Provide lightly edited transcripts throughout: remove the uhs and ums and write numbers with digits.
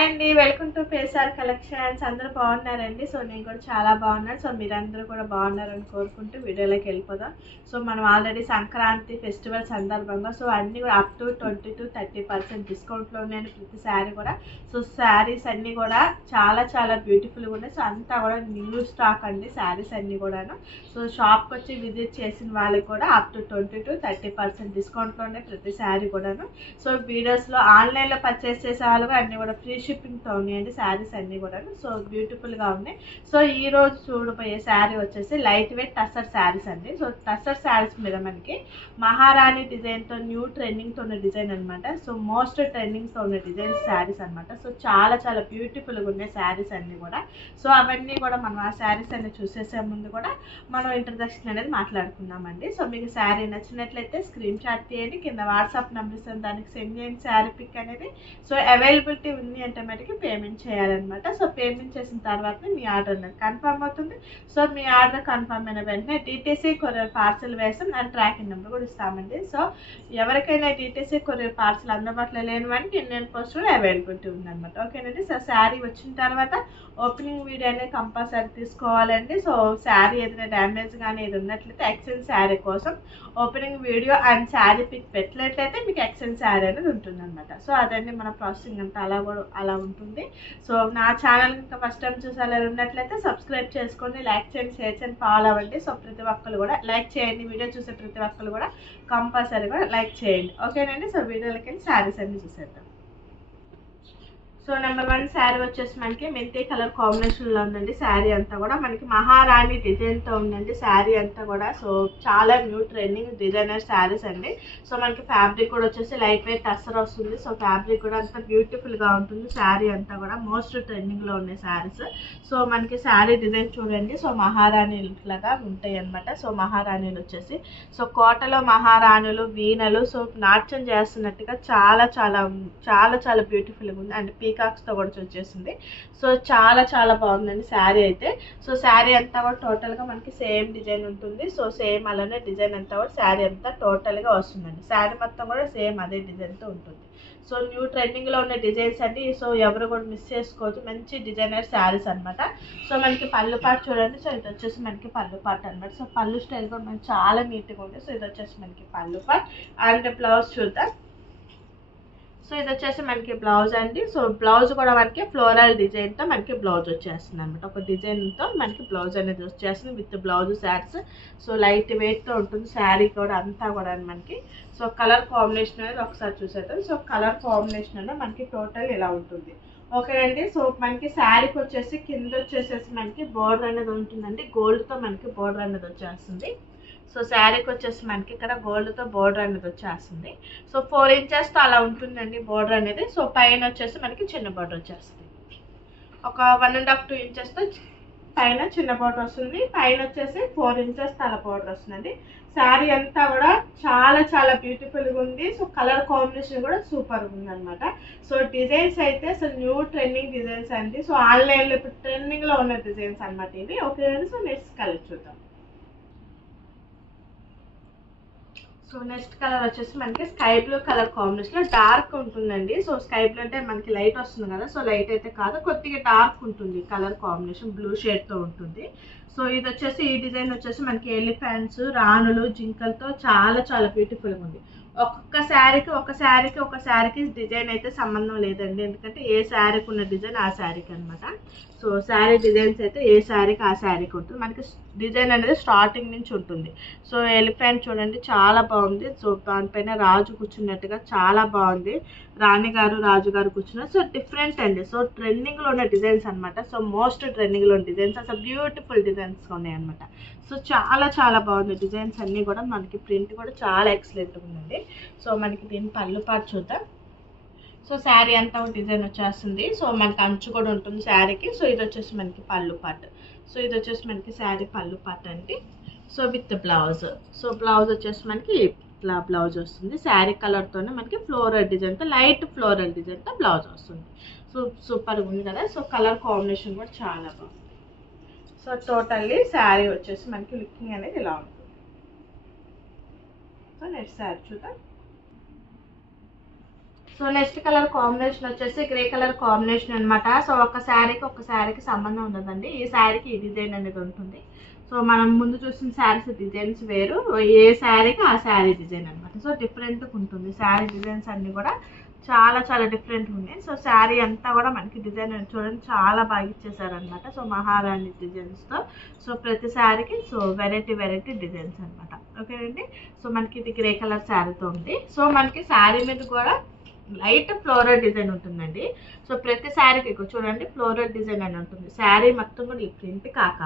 Hi అండి, welcome to పేసార్ collections. అందరూ బాగున్నారండి. సో నేను కూడా చాలా బాగున్నాను. సో మీరందరూ కూడా బాగున్నారని కోరుకుంటూ వీడియోలోకి వెళ్ళిపోదాం. సో మనం ఆల్రెడీ సంక్రాంతి ఫెస్టివల్ సందర్భంగా సో అన్నీ కూడా అప్ టు 20-30% డిస్కౌంట్లో ఉన్నాయండి ప్రతి శారీ కూడా. సో శారీస్ అన్నీ కూడా చాలా చాలా బ్యూటిఫుల్గా ఉన్నాయి. సో అంతా కూడా న్యూ స్టాక్ అండి శారీస్ అన్నీ కూడాను. సో షాప్కి వచ్చి విజిట్ చేసిన వాళ్ళకి కూడా అప్ టు 20-30% డిస్కౌంట్లో ఉన్నాయి ప్రతి శారీ కూడాను. సో వీడియోస్లో ఆన్లైన్లో పర్చేస్ చేసే వాళ్ళు కూడా అన్నీ కూడా ఫ్రీ షిప్పింగ్తో ఉన్నాయండి శారీస్ అన్నీ కూడా. సో బ్యూటిఫుల్గా ఉన్నాయి. సో ఈ రోజు చూడబోయే శారీ వచ్చేసి లైట్ వెయిట్ టస్సర్ శారీస్ అండి. సో టస్సర్ శారీస్ మీద మనకి మహారాణి డిజైన్తో న్యూ ట్రెండింగ్తో ఉన్న డిజైన్ అనమాట. సో మోస్ట్ ట్రెండింగ్తో ఉన్న డిజైన్ శారీస్ అనమాట. సో చాలా చాలా బ్యూటిఫుల్గా ఉన్నాయి శారీస్ అన్నీ కూడా. సో అవన్నీ కూడా మనం ఆ శారీస్ అన్ని చూసేసే ముందు కూడా మనం ఇంట్రడక్షన్ అనేది మాట్లాడుకుందామండి. సో మీకు శారీ నచ్చినట్లయితే స్క్రీన్ షాట్ తీయండి, కింద వాట్సాప్ నెంబర్ ఇస్తాను, దానికి సెండ్ చేయండి శారీ పిక్ అనేది. సో అవైలబిలిటీ ఉంది అంటే మటుకి పేమెంట్ చేయాలన్నమాట. సో పేమెంట్ చేసిన తర్వాత మీ ఆర్డర్ అనేది కన్ఫర్మ్ అవుతుంది. సో మీ ఆర్డర్ కన్ఫర్మ్ అయిన వెంటనే డిటీసీ కొరియర్ పార్సల్ వేస్తాం అండ్ ట్రాకింగ్ నెంబర్ కూడా ఇస్తామండి. సో ఎవరికైనా డిటీసీ కొరియర్ పార్సల్ అందుబాటులో లేని వానికి ఇండియన్ పోస్ట్ కూడా అవైలబిలిటీ ఉందన్నమాట. ఓకేనండి. సో శారీ వచ్చిన తర్వాత ఓపెనింగ్ వీడియో అనేది కంపల్సరీ తీసుకోవాలండి. సో శారీ ఏదైనా డ్యామేజ్ కానీ ఏది ఉన్నట్లయితే ఎక్స్చేంజ్ శారీ కోసం opening video and sari pick పెట్టినట్లయితే మీకు ఎక్స్చేంజ్ శారీ అనేది ఉంటుంది అనమాట. సో అదండి మన ప్రాసెసింగ్ అంతా అలా ఉంటుంది. సో నా ఛానల్ ఇంకా ఫస్ట్ టైం చూసాలి ఉన్నట్లయితే సబ్స్క్రైబ్ చేసుకోండి, లైక్ చేయండి, షేర్ చేయండి, ఫాలో అవ్వండి. సో ప్రతి ఒక్కరు కూడా లైక్ చేయండి, వీడియో చూసే ప్రతి ఒక్కరు కూడా కంపల్సరీగా లైక్ చేయండి. ఓకేనండి. సో వీడియోలకి వెళ్ళి శారీస్ అన్ని చూసేద్దాం. సో నెంబర్ 1 శారీ వచ్చేసి మనకి మెంతి కలర్ కాంబినేషన్లో ఉందండి. శారీ అంతా కూడా మనకి మహారాణి డిజైన్తో ఉందండి శారీ అంతా కూడా. సో చాలా న్యూ ట్రెండింగ్ డిజైనర్ శారీస్ అండి. సో మనకి ఫ్యాబ్రిక్ కూడా వచ్చేసి లైట్ వెయిట్ టస్సర్ వస్తుంది. సో ఫ్యాబ్రిక్ కూడా అంతా బ్యూటిఫుల్గా ఉంటుంది. శారీ అంతా కూడా మోస్ట్ ట్రెండింగ్లో ఉన్నాయి శారీస్. సో మనకి శారీ డిజైన్ చూడండి. సో మహారాణి లాగా ఉంటాయి అనమాట. సో మహారాణిలు వచ్చేసి సో కోటలో మహారాణులు వీణలు సో నాట్యం చేస్తున్నట్టుగా చాలా చాలా చాలా చాలా బ్యూటిఫుల్గా ఉంది. అండ్ పీకాక్స్తో కూడా వచ్చేసింది. సో చాలా చాలా బాగుందండి శారీ అయితే. సో శారీ అంతా కూడా టోటల్గా మనకి సేమ్ డిజైన్ ఉంటుంది. సో సేమ్ అలానే డిజైన్ అంతా కూడా శారీ అంతా టోటల్గా వస్తుందండి. శారీ మొత్తం కూడా సేమ్ అదే డిజైన్తో ఉంటుంది. సో న్యూ ట్రెండింగ్లో ఉన్న డిజైన్స్ అండి. సో ఎవరు కూడా మిస్ చేసుకోవచ్చు, మంచి డిజైనర్ శారీస్ అనమాట. సో మనకి పళ్ళు పాటు చూడండి. సో ఇది వచ్చేసి మనకి పళ్ళు పాటు అనమాట. సో పళ్ళు స్టైల్ కూడా మనకి చాలా నీట్గా ఉంది. సో ఇది వచ్చేసి మనకి పళ్ళు పాటు అండ్ బ్లౌజ్ చూద్దాం. సో ఇది వచ్చేసి మనకి బ్లౌజ్ అండి. సో బ్లౌజ్ కూడా మనకి ఫ్లోరల్ డిజైన్తో మనకి బ్లౌజ్ వచ్చేస్తుంది అనమాట. ఒక డిజైన్తో మనకి బ్లౌజ్ అనేది వచ్చేస్తుంది with blouse saris. So light వెయిట్తో ఉంటుంది శారీ కూడా అంతా కూడా మనకి. సో కలర్ కాంబినేషన్ అనేది ఒకసారి చూసేద్దాం. సో కలర్ కాంబినేషన్ అనేది మనకి టోటల్ ఇలా ఉంటుంది. ఓకే అండి. సో మనకి శారీకి వచ్చేసి కింద వచ్చేసేసి మనకి బోర్డర్ అనేది ఉంటుందండి. గోల్డ్తో మనకి బోర్డర్ అనేది వచ్చేస్తుంది. సో శారీకి వచ్చేసి మనకి ఇక్కడ గోల్డ్తో బోర్డర్ అనేది వచ్చేస్తుంది. సో 4 ఇంచెస్తో అలా ఉంటుందండి బోర్డర్ అనేది. సో పైన వచ్చేసి మనకి చిన్న బోర్డర్ వచ్చేస్తుంది. ఒక 1.5-2 ఇంచెస్తో పైన చిన్న బోర్డర్ వస్తుంది. పైన వచ్చేసి 4 ఇంచెస్తో అలా బోర్డర్ వస్తుందండి. శారీ అంతా కూడా చాలా చాలా బ్యూటిఫుల్గా ఉంది. సో కలర్ కాంబినేషన్ కూడా సూపర్గా ఉంది అనమాట. సో డిజైన్స్ అయితే అసలు న్యూ ట్రెండింగ్ డిజైన్స్ అండి. సో ఆన్లైన్లో ఇప్పుడు ట్రెండింగ్లో ఉన్న డిజైన్స్ అనమాట ఇవి. ఓకే అండి. సో నెక్స్ట్ కలర్ చూద్దాం. సో నెక్స్ట్ కలర్ వచ్చేసి మనకి స్కై బ్లూ కలర్ కాంబినేషన్లో డార్క్ ఉంటుందండి. సో స్కై బ్లూ అంటే మనకి లైట్ వస్తుంది కదా. సో లైట్ అయితే కాదు, కొద్దిగా డార్క్ ఉంటుంది. కలర్ కాంబినేషన్ బ్లూ షేడ్తో ఉంటుంది. సో ఇది వచ్చేసి ఈ డిజైన్ వచ్చేసి మనకి ఎలిఫెంట్స్, రాణులు, జింకలతో చాలా చాలా బ్యూటిఫుల్గా ఉంది. ఒక శారీకి డిజైన్ అయితే సంబంధం లేదండి. ఎందుకంటే ఏ శారీకి ఉన్న డిజైన్ ఆ శారీకి అనమాట. సో శారీ డిజైన్స్ అయితే ఏ శారీకి ఆ శారీకి ఉంటుంది. మనకి డిజైన్ అనేది స్టార్టింగ్ నుంచి ఉంటుంది. సో ఎలిఫెంట్ చూడండి చాలా బాగుంది. సో దానిపైన రాజు కూర్చున్నట్టుగా చాలా బాగుంది. రాణి గారు రాజు గారు కూర్చున్నారు. సో డిఫరెంట్ అండి. సో ట్రెండింగ్లో ఉన్న డిజైన్స్ అనమాట. సో మోస్ట్ ట్రెండింగ్లో ఉన్న డిజైన్స్ అసలు బ్యూటిఫుల్ డిజైన్స్గా ఉన్నాయి అనమాట. సో చాలా చాలా బాగుంది డిజైన్స్ అన్నీ కూడా. మనకి ప్రింట్ కూడా చాలా ఎక్సలెంట్గా ఉందండి. సో మనకి దీని పళ్ళు పాటు చూద్దాం. సో శారీ అంతా డిజైన్ వచ్చేస్తుంది. సో మనకి అంచు కూడా ఉంటుంది శారీకి. సో ఇది వచ్చేసి మనకి పళ్ళు పాటు. సో ఇది వచ్చేసి మనకి శారీ పళ్ళు పాటు అండి. So with blouse. So blouse వచ్చేసి మనకి ఇట్లా బ్లౌజ్ వస్తుంది. శారీ కలర్తోనే మనకి ఫ్లోరల్ డిజైన్తో లైట్ ఫ్లోరల్ డిజైన్తో బ్లౌజ్ వస్తుంది. సో సూపర్గా ఉంది కదా. సో కలర్ కాంబినేషన్ కూడా చాలా బాగుంది. సో టోటల్లీ శారీ వచ్చేసి మనకి లుకింగ్ అనేది ఇలా ఉంటుంది. సో నెక్స్ట్ శారీ చూద్దాం. సో నెక్స్ట్ కలర్ కాంబినేషన్ వచ్చేసి గ్రే కలర్ కాంబినేషన్ అనమాట. సో ఒక శారీకి సంబంధం ఉండదండి. ఈ శారీకి ఈ డిజైన్ అనేది ఉంటుంది. సో మనం ముందు చూసిన శారీస్ డిజైన్స్ వేరు, ఏ శారీకి ఆ శారీ డిజైన్ అనమాట. సో డిఫరెంట్గా ఉంటుంది. శారీ డిజైన్స్ అన్నీ కూడా చాలా చాలా డిఫరెంట్గా ఉన్నాయి. సో శారీ అంతా కూడా మనకి డిజైన్ చూడండి చాలా బాగా ఇచ్చేసారనమాట. సో మహారాణి డిజైన్స్తో. సో ప్రతి శారీకి సో వెరైటీ డిజైన్స్ అనమాట. ఓకేనండి. సో మనకి ఇది గ్రే కలర్ శారీతో ఉంది. సో మనకి శారీ మీద కూడా లైట్ ఫ్లోరల్ డిజైన్ ఉంటుందండి. సో ప్రతి శారీకి చూడండి ఫ్లోరల్ డిజైన్ అని ఉంటుంది. శారీ మొత్తం కూడా ఈ ప్రింట్ కాక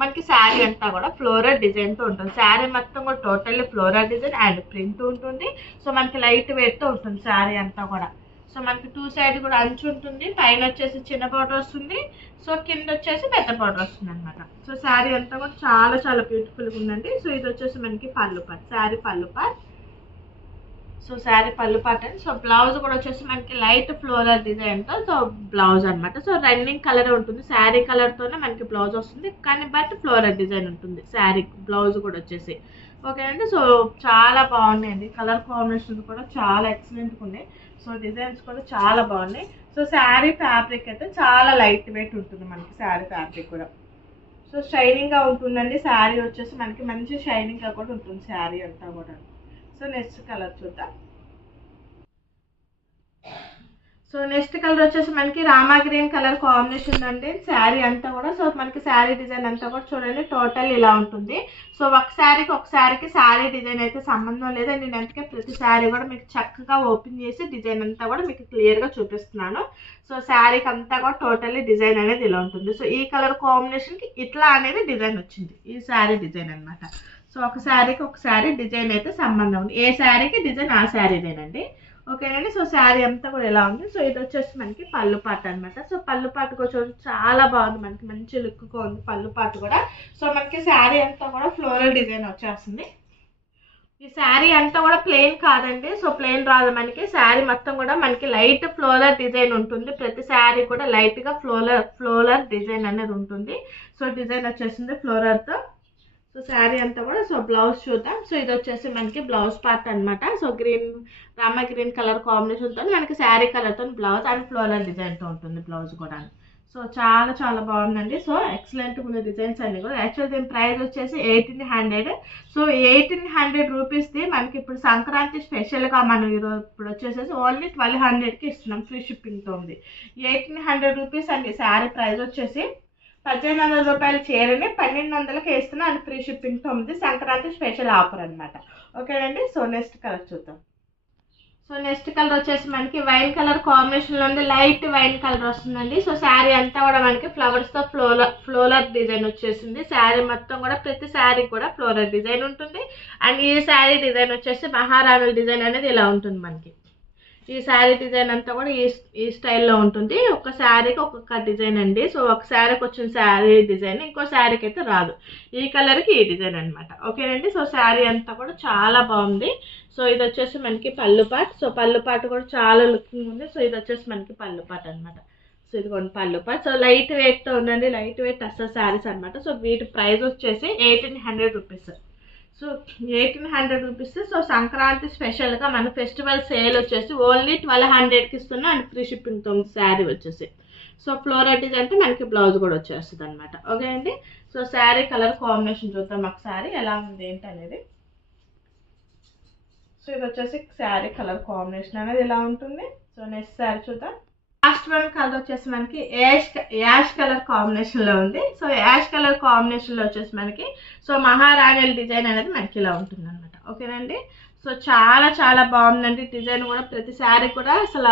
మనకి శారీ అంతా కూడా ఫ్లోరల్ డిజైన్తో ఉంటుంది. శారీ మొత్తం కూడా totally floral design and print ఉంటుంది. సో మనకి లైట్ వెయిట్తో ఉంటుంది శారీ అంతా కూడా. సో మనకి 2 సైడ్ కూడా అంచు ఉంటుంది. పైన వచ్చేసి చిన్న బార్డర్ వస్తుంది. సో కింద వచ్చేసి పెద్ద బార్డర్ వస్తుంది అనమాట. సో శారీ అంతా కూడా చాలా చాలా బ్యూటిఫుల్గా ఉందండి. సో ఇది వచ్చేసి మనకి పళ్ళు పార్ట్, శారీ పళ్ళు పార్ట్. సో శారీ పళ్ళు పార్ట్ అండి. సో బ్లౌజ్ కూడా వచ్చేసి మనకి లైట్ ఫ్లోరల్ డిజైన్తో సో బ్లౌజ్ అనమాట. సో రన్నింగ్ కలర్ ఉంటుంది. శారీ కలర్తోనే మనకి బ్లౌజ్ వస్తుంది, కానీ బట్ ఫ్లోరల్ డిజైన్ ఉంటుంది శారీ బ్లౌజ్ కూడా వచ్చేసి. ఓకే అండి. సో చాలా బాగున్నాయండి. కలర్ కాంబినేషన్స్ కూడా చాలా ఎక్సలెంట్గా ఉన్నాయి. సో డిజైన్స్ కూడా చాలా బాగున్నాయి. సో శారీ ఫ్యాబ్రిక్ అయితే చాలా లైట్ వెయిట్ ఉంటుంది మనకి. శారీ ఫ్యాబ్రిక్ కూడా సో షైనింగ్గా ఉంటుందండి. శారీ వచ్చేసి మనకి మంచి షైనింగ్గా కూడా ఉంటుంది శారీ అంతా కూడా. సో నెక్స్ట్ కలర్ చూద్దాం. సో నెక్స్ట్ కలర్ వచ్చేసి మనకి రామా గ్రీన్ కలర్ కాంబినేషన్ అండి శారీ అంతా కూడా. సో మనకి శారీ డిజైన్ అంతా కూడా చూడండి టోటల్ ఇలా ఉంటుంది. సో ఒక శారీకి శారీ డిజైన్ అయితే సంబంధం లేదు. నేను అందుకే ప్రతి శారీ కూడా మీకు చక్కగా ఓపెన్ చేసి డిజైన్ అంతా కూడా మీకు క్లియర్గా చూపిస్తున్నాను. సో శారీకి అంతా కూడా టోటల్లీ డిజైన్ అనేది ఇలా ఉంటుంది. సో ఈ కలర్ కాంబినేషన్కి ఇట్లా అనేది డిజైన్ వచ్చింది. ఈ శారీ డిజైన్ అనమాట. సో ఒక శారీ డిజైన్ అయితే సంబంధం ఉంది. ఏ శారీకి డిజైన్ ఆ శారీదేనండి. ఓకేనండి. సో శారీ అంతా కూడా ఎలా ఉంది. సో ఇది వచ్చేసి మనకి పళ్ళు పాట అనమాట. సో పళ్ళు పాట కూడా చాలా బాగుంది, మనకి మంచి లుక్గా ఉంది పళ్ళు పాట కూడా. సో మనకి శారీ అంతా కూడా ఫ్లోరల్ డిజైన్ వచ్చేస్తుంది. ఈ శారీ అంతా కూడా ప్లెయిన్ కాదండి. సో ప్లెయిన్ రాదు మనకి. శారీ మొత్తం కూడా మనకి లైట్ ఫ్లోరల్ డిజైన్ ఉంటుంది. ప్రతి శారీ కూడా లైట్గా ఫ్లోరల్ డిజైన్ అనేది ఉంటుంది. సో డిజైన్ వచ్చేసింది ఫ్లోరల్తో. సో శారీ అంతా కూడా. సో బ్లౌజ్ చూద్దాం. సో ఇది వచ్చేసి మనకి బ్లౌజ్ పార్ట్ అనమాట. సో రామా గ్రీన్ కలర్ కాంబినేషన్తో మనకి శారీ కలర్తో బ్లౌజ్ అండ్ ఫ్లోరల్ డిజైన్తో ఉంటుంది బ్లౌజ్ కూడా. సో చాలా చాలా బాగుందండి. సో ఎక్సలెంట్గా ఉన్న డిజైన్స్ అన్ని కూడా. యాక్చువల్ దీని ప్రైస్ వచ్చేసి 1800. సో 1800 రూపీస్ది మనకి ఇప్పుడు సంక్రాంతి స్పెషల్గా మనం ఇప్పుడు వచ్చేసేసి ఓన్లీ 1200కి ఇస్తున్నాం. ఫ్రీ షిప్పింగ్తో ఉంది. 1800 రూపీస్ అండి శారీ ప్రైస్ వచ్చేసి. 1800 రూపాయలు చీరని 1200కి వేస్తున్నా అండ్ ఫ్రీ షిప్పింగ్తో ఉంది. సంక్రాంతి స్పెషల్ ఆఫర్ అనమాట. ఓకేనండి. సో నెక్స్ట్ కలర్ చూద్దాం. సో నెక్స్ట్ కలర్ వచ్చేసి మనకి వైన్ కలర్ కాంబినేషన్లో ఉంది. లైట్ వైన్ కలర్ వస్తుందండి. సో శారీ అంతా కూడా మనకి ఫ్లవర్స్తో ఫ్లోరల్ డిజైన్ వచ్చేసింది. శారీ మొత్తం కూడా ప్రతి శారీ కూడా ఫ్లోరల్ డిజైన్ ఉంటుంది. అండ్ ఈ శారీ డిజైన్ వచ్చేసి మహారాణుల డిజైన్ అనేది ఇలా ఉంటుంది మనకి. ఈ శారీ డిజైన్ అంతా కూడా ఈ స్టైల్లో ఉంటుంది. ఒక శారీకి ఒక్కొక్క డిజైన్ అండి. సో ఒక శారీకి వచ్చిన శారీ డిజైన్ ఇంకో శారీకి అయితే రాదు. ఈ కలర్కి ఈ డిజైన్ అనమాట. ఓకేనండి. సో శారీ అంతా కూడా చాలా బాగుంది. సో ఇది వచ్చేసి మనకి పళ్ళు పాట్. సో పళ్ళు పాట్ కూడా చాలా లుకింగ్ ఉంది. సో ఇది వచ్చేసి మనకి పళ్ళు పాట్ అనమాట. సో ఇదిగోండి పళ్ళు పాట్. సో లైట్ వెయిట్తో ఉందండి. లైట్ వెయిట్ అసలు శారీస్ అనమాట. సో వీటి ప్రైస్ వచ్చేసి 1800 rupees. So 1800 rupees. So Sankranti స్పెషల్గా మన ఫెస్టివల్ సేల్ వచ్చేసి ఓన్లీ 1200కి ఇస్తున్నా అండ్ ఫ్రీ షిప్పింగ్తో ఉంది శారీ వచ్చేసి. సో ఫ్లోరల్ డిజైన్ అంటే మనకి బ్లౌజ్ కూడా వచ్చేస్తుంది అనమాట. ఓకే అండి. సో శారీ కలర్ కాంబినేషన్ చూద్దాం ఒకసారి ఎలా ఉంది ఏంటి అనేది. సో ఇది వచ్చేసి శారీ కలర్ కాంబినేషన్ అనేది ఎలా ఉంటుంది. సో నెక్స్ట్ శారీ చూద్దాం. లాస్ట్ వన్ కలర్ వచ్చేసి మనకి యాష్ కలర్ కాంబినేషన్లో ఉంది. సో యాష్ కలర్ కాంబినేషన్లో వచ్చేసి మనకి సో మహారాణి డిజైన్ అనేది మనకి ఇలా ఉంటుంది అనమాట. ఓకేనండి. సో చాలా చాలా బాగుందండి డిజైన్ కూడా. ప్రతి శారీ కూడా అసలు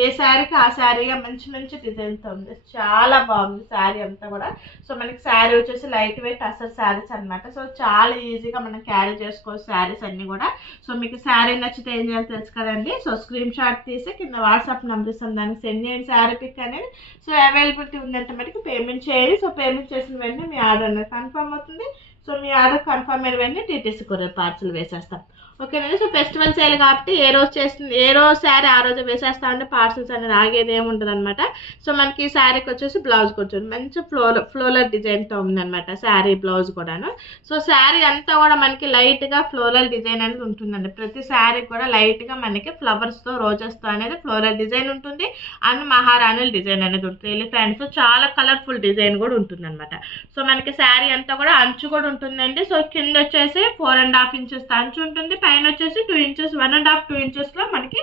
ఏ శారీకి ఆ శారీగా మంచి మంచి డిజైన్తో ఉంది. చాలా బాగుంది శారీ అంతా కూడా. సో మనకి శారీ వచ్చేసి లైట్ వెయిట్ అసలు శారీస్ అనమాట. సో చాలా ఈజీగా మనం క్యారీ చేసుకోవచ్చు శారీస్ అన్నీ కూడా. సో మీకు శారీ నచ్చితే ఏం చేయాలో తెలుసు కదండి. సో స్క్రీన్ షాట్ తీసి కింద వాట్సాప్ నెంబర్ ఇస్తాను, దానికి సెండ్ చేయండి శారీ పిక్ అనేది. సో అవైలబిలిటీ ఉందంటే మనకి పేమెంట్ చేయాలి. సో పేమెంట్ చేసిన వెంటనే మీ ఆర్డర్ అనేది కన్ఫర్మ్ అవుతుంది. సో మీ ఆర్డర్ కన్ఫర్మ్ అయిన వెంటనే టీటీసీ కొరియర్ పార్సల్ వేసేస్తాం. ఓకేనండి. సో ఫెస్టివల్ సేల్ కాబట్టి ఏ రోజు శారీ ఆ రోజు వేసేస్తా ఉంటే పార్సల్స్ అనేది ఆగేది ఏముంటుంది అనమాట. సో మనకి ఈ శారీకి వచ్చేసి బ్లౌజ్ కొంచెం మంచి ఫ్లోరల్ డిజైన్తో ఉందన్నమాట శారీ బ్లౌజ్ కూడాను. సో శారీ అంతా కూడా మనకి లైట్గా ఫ్లోరల్ డిజైన్ అనేది ఉంటుందండి. ప్రతి శారీ కూడా లైట్గా మనకి ఫ్లవర్స్తో రోజెస్తో అనేది ఫ్లోరల్ డిజైన్ ఉంటుంది అండ్ మహారాణుల డిజైన్ అనేది ఉంటుంది. ఎలిఫెంట్స్ చాలా కలర్ఫుల్ డిజైన్ కూడా ఉంటుంది అనమాట. సో మనకి శారీ అంతా కూడా అంచు కూడా ఉంటుందండి. సో కింద వచ్చేసి 4.5 ఇంచెస్ అంచు ఉంటుంది, పైన వచ్చేసి 2 ఇంచెస్ 1.5 2 ఇంచెస్లో మనకి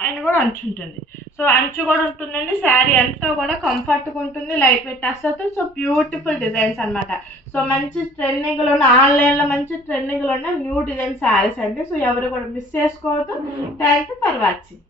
పైన కూడా అంచు ఉంటుంది. సో అంచు కూడా ఉంటుందండి. శారీ అంతా కూడా కంఫర్ట్గా ఉంటుంది, లైట్ వెయిట్ వస్తుంది. సో బ్యూటిఫుల్ డిజైన్స్ అనమాట. సో మంచి ట్రెండింగ్లో ఉన్న ఆన్లైన్లో మంచి ట్రెండింగ్లో ఉన్న న్యూ డిజైన్ శారీస్ అండి. సో ఎవరు కూడా మిస్ చేసుకోవద్దు. Thank you for watching.